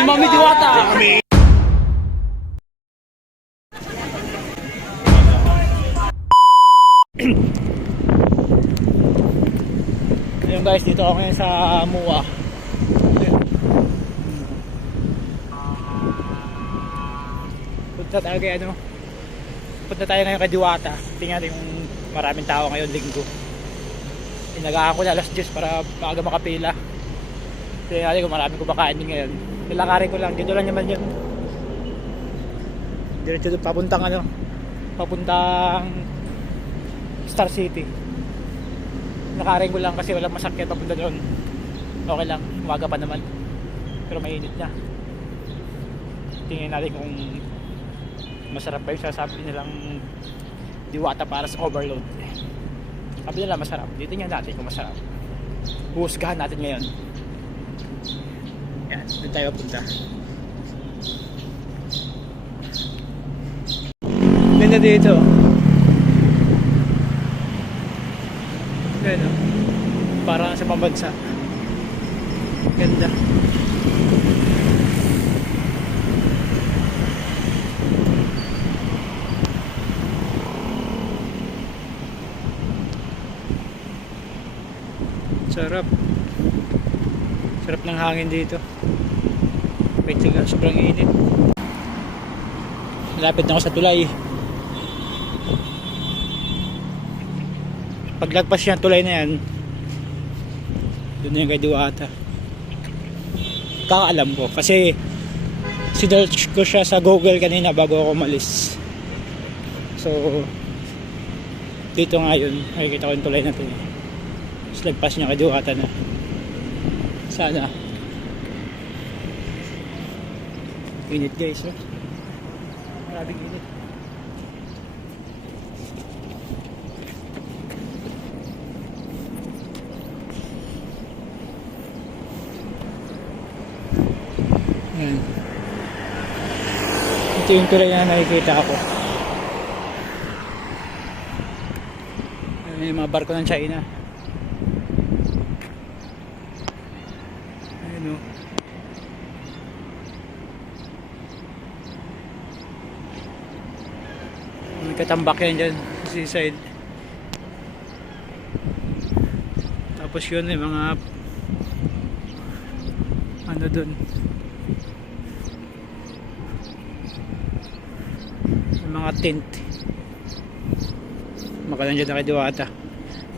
Si Mami Diwata. Ayun guys, dito ako ngayon sa MUA. Punta tayo kay punta tayo ngayon kay Diwata. Tingnan natin kung maraming tao ngayon linggo. Inagaan ko na alas 10 para maaga makapila. Tingnan natin kung maraming kumakain din ngayon. Nilakarin ko lang, dito lang naman yun. Diretso doon papuntang Star City. Nakaring ko lang kasi walang masakyan papunta doon. Okay lang, umaga pa naman. Pero mainit na. Tingnan natin kung masarap pa yung sasabi nilang Diwata para sa overload. Sabi nila masarap. Dito tingnan natin kung masarap. Huhusgahan natin ngayon. Yan, doon tayo punta. Ganda dito. Ganda. Parang sa pambansa. Ganda. Sarap. Sarap ng hangin dito. Wait lang, sobrang init. Malapit na ako sa tulay. Paglagpas yan, tulay na yan, doon na yung kay Diwata. Kakaalam ko kasi sinearch ko siya sa Google kanina bago ako umalis. So dito nga yun, makikita ko yung tulay na ito. Tapos lagpas niya kay Diwata na. Sana init guys, no? Maraming init. Ayan. Ito yung tulay na nakikita ako. Ayan yung mga barko ng China. Ayan o. May katambak yan dyan sa seaside. Tapos yun yung mga ano dun, mga tent. Makalan dyan na kay Diwata.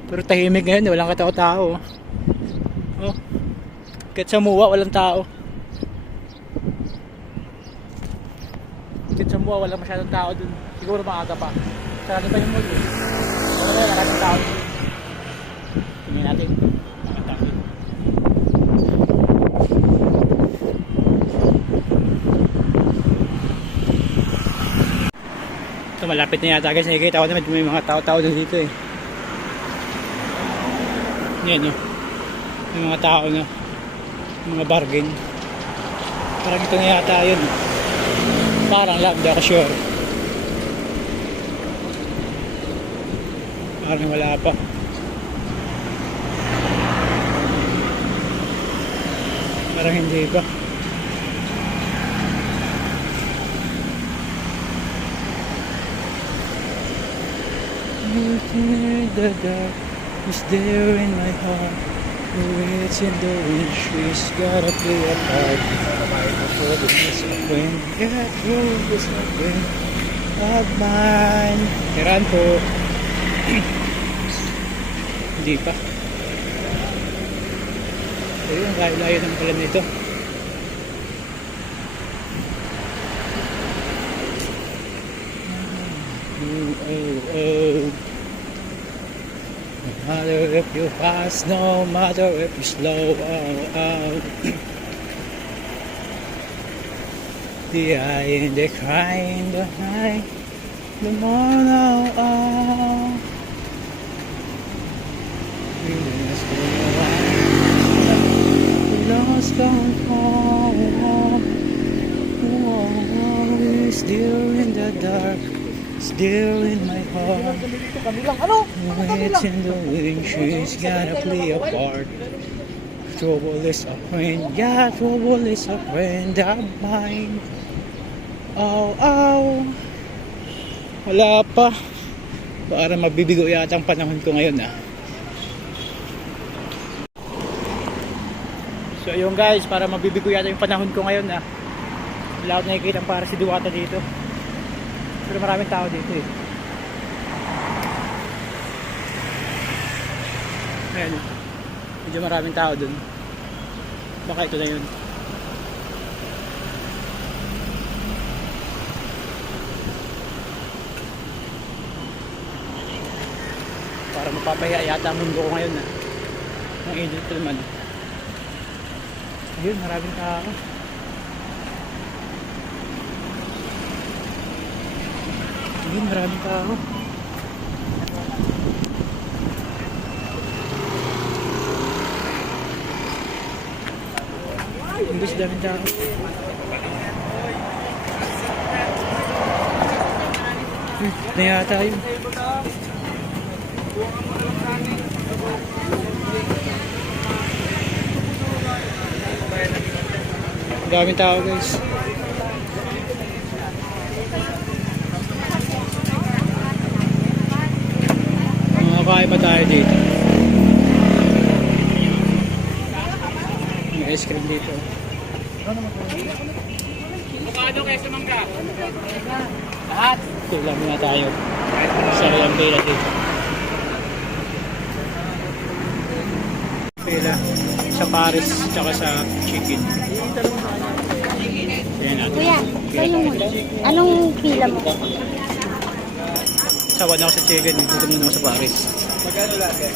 Pero tahimik ngayon, walang katao-tao. Oh, kahit sa MUA walang tao. Kahit sa MUA walang masyadong tao dun. Siguro maaga pa. Sarado pa yung mall. Wala na, maraming tao. Tingnan natin. So, malapit na yata guys, nakikita ko naman may mga tao-tao dito eh. Yan o. May mga tao na. Mga bargain. Parang ito na yata yun. Parang lang, hindi ako sure. Parang wala pa. Parang hindi pa. The dark is there in my heart. The wits in the wind, she's gotta play a part. For the miss of wind, get through this wind of mine. Kiran po. Hindi pa. Ayun, layo ng pala nito. No matter if you fast, no matter if you slow, the eye and the crying behind the mono, lost gone home, still in the dark. Still in my heart. It's in the wind, she's gotta play a part. Trouble is a friend, yeah, trouble is a friend of mine. Oh, oh. Wala pa. Para mabibigo yata ang panahon ko ngayon So ayun guys, para mabibigo yata yung panahon ko ngayon wala akong nakikita para si Diwata dito. Pero maraming tao dito Ayan, medyo maraming tao dun. Baka ito na yun. Para mapapahiya yata ang mundo ko ngayon ang init ito naman. Ayun, maraming tao. Ayun, maraming tao. Ang gusto daming tao. Na yata yun. Daming tao guys. Makakain pa tayo dito. May ice cream dito. Bukado kayo sa mangga. Lahat. Tulang muna tayo. Sarap ang pila dito. Pila. Sa Paris, tsaka sa chicken. Ayan natin. Kuya, kayo muna. Anong pila mo? Sawa na ako sa chicken. Dito muna ako sa Paris. Magkano lahat eh?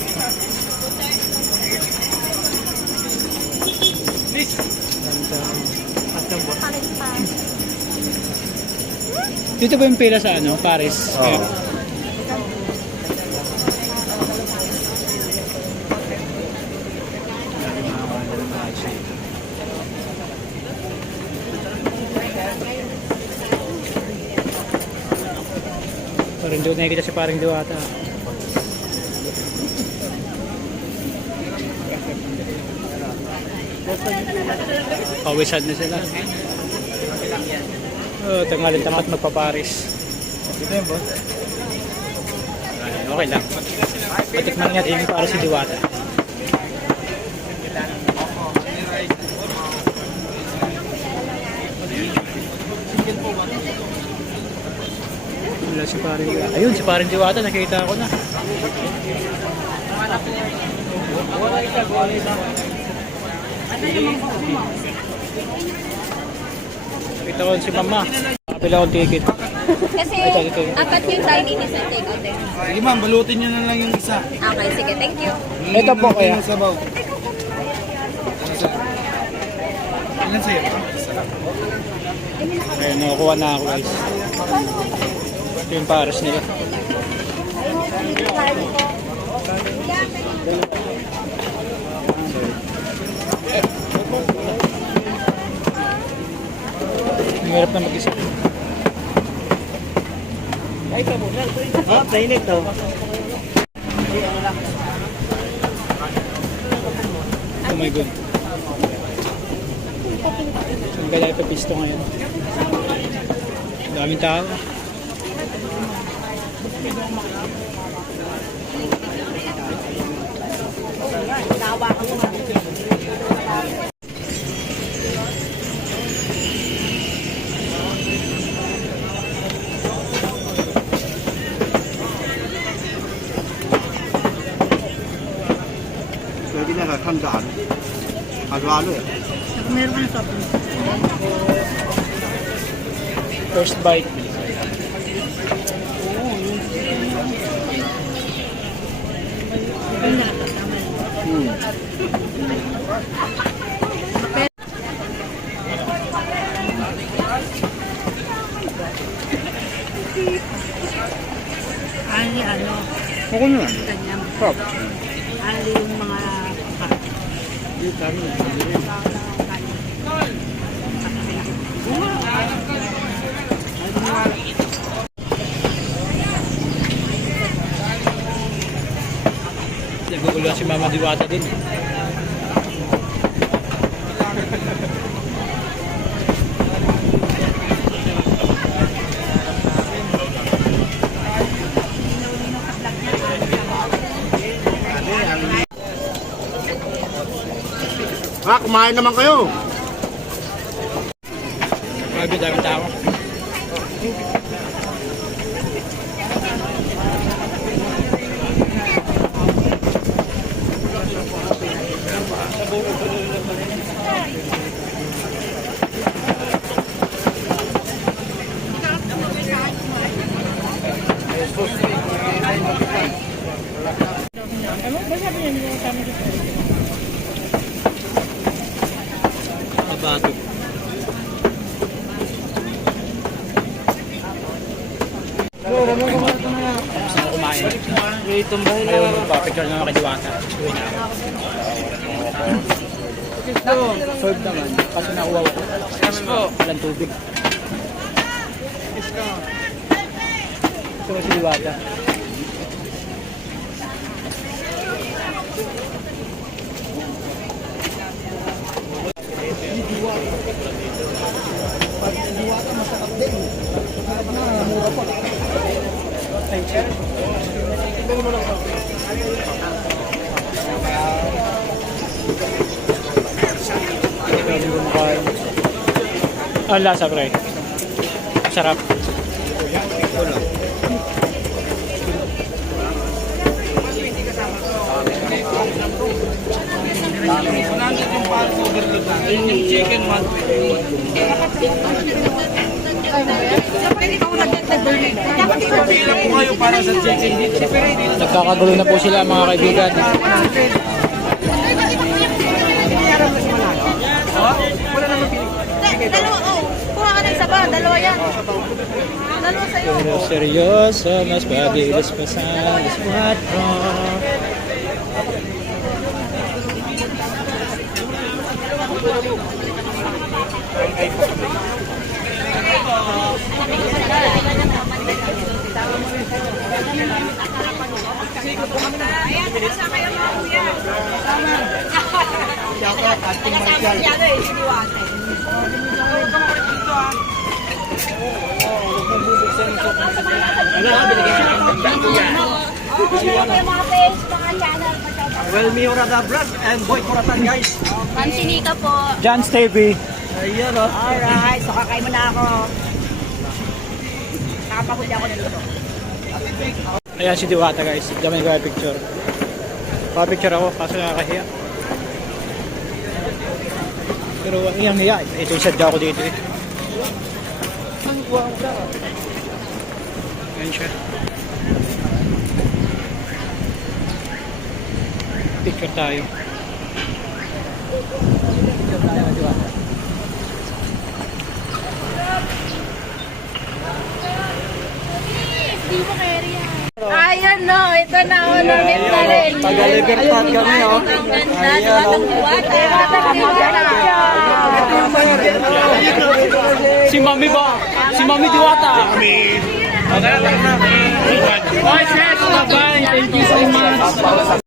Dito ba yung pila sa Paris? Oo. Parang doon nakikita si parang Diwata. Pawisan na sila. Tanggalin tamat magpaparis. Dito yun boss? Okay lang. Patikman natin yung para si Diwata. Wala si parang Diwata. Ayun, si parang Diwata. Nakita ko na. Kita ko si mama. Kapila akong ticket. Kasi Ito. apat yung dining is and take out eh. Sige ma'am, balutin nyo na lang yung isa. Okay, sige. Thank you. Ito po, Hingin kaya. natin yung sabaw. Ilan sa'yo? Ayun, nakakuha na ako guys. Ito yung pares nila. Ang hirap na mag-isip. Mainit daw. Oh my God. Ang gala ito pisto ngayon. Daming tao. Pwede na kakandaan. Halo-halo eh. Meron ka na soft drink. First bite. Ali ano, Ako naman. kanyang Prop. ali yung mga Nagugulo si Mama Diwata din. Ha, kumain naman kayo. Grabe, daming tao. Mabago. Tapos na kumain. Ngayon, magpapicture na makidiwata. Uwi na ako. Solve naman. Kasi nauwaw ko. Walang tubig. Ito si Diwata. Ang lasa, pre. Sarap. Chicken one. Bilang po kayo para sa chicken dito. Nagkakagulo na po sila, mga kaibigan. Dalawa, oh. Kuha ka na isa pa. Dalawa yan. Dalawa sa'yo. Pero seryoso, mas pabilis pa sa squad ko. Well, Miura the Brad and Boy Kuratan, guys. Pansinika po. John's TV. Ayan, oh. Alright, so kakain mo na ako. Nakapahuli ako dito. Ayan si Diwata, guys. Dami ko picture. Pa-picture ako, kaso nakakahiya. Pero iyang hiya. Ito yung sadya ko dito eh. Ayan siya. Picture tayo. Picture tayo, Diwata. Ayan no, ito na ulit na rin. Taga-Libertad kami, oh. Ang ganda, diwatang diwata. Si Mami ba? Si Mami Diwata. Kami. Bye, sis. Bye-bye. Thank you so much.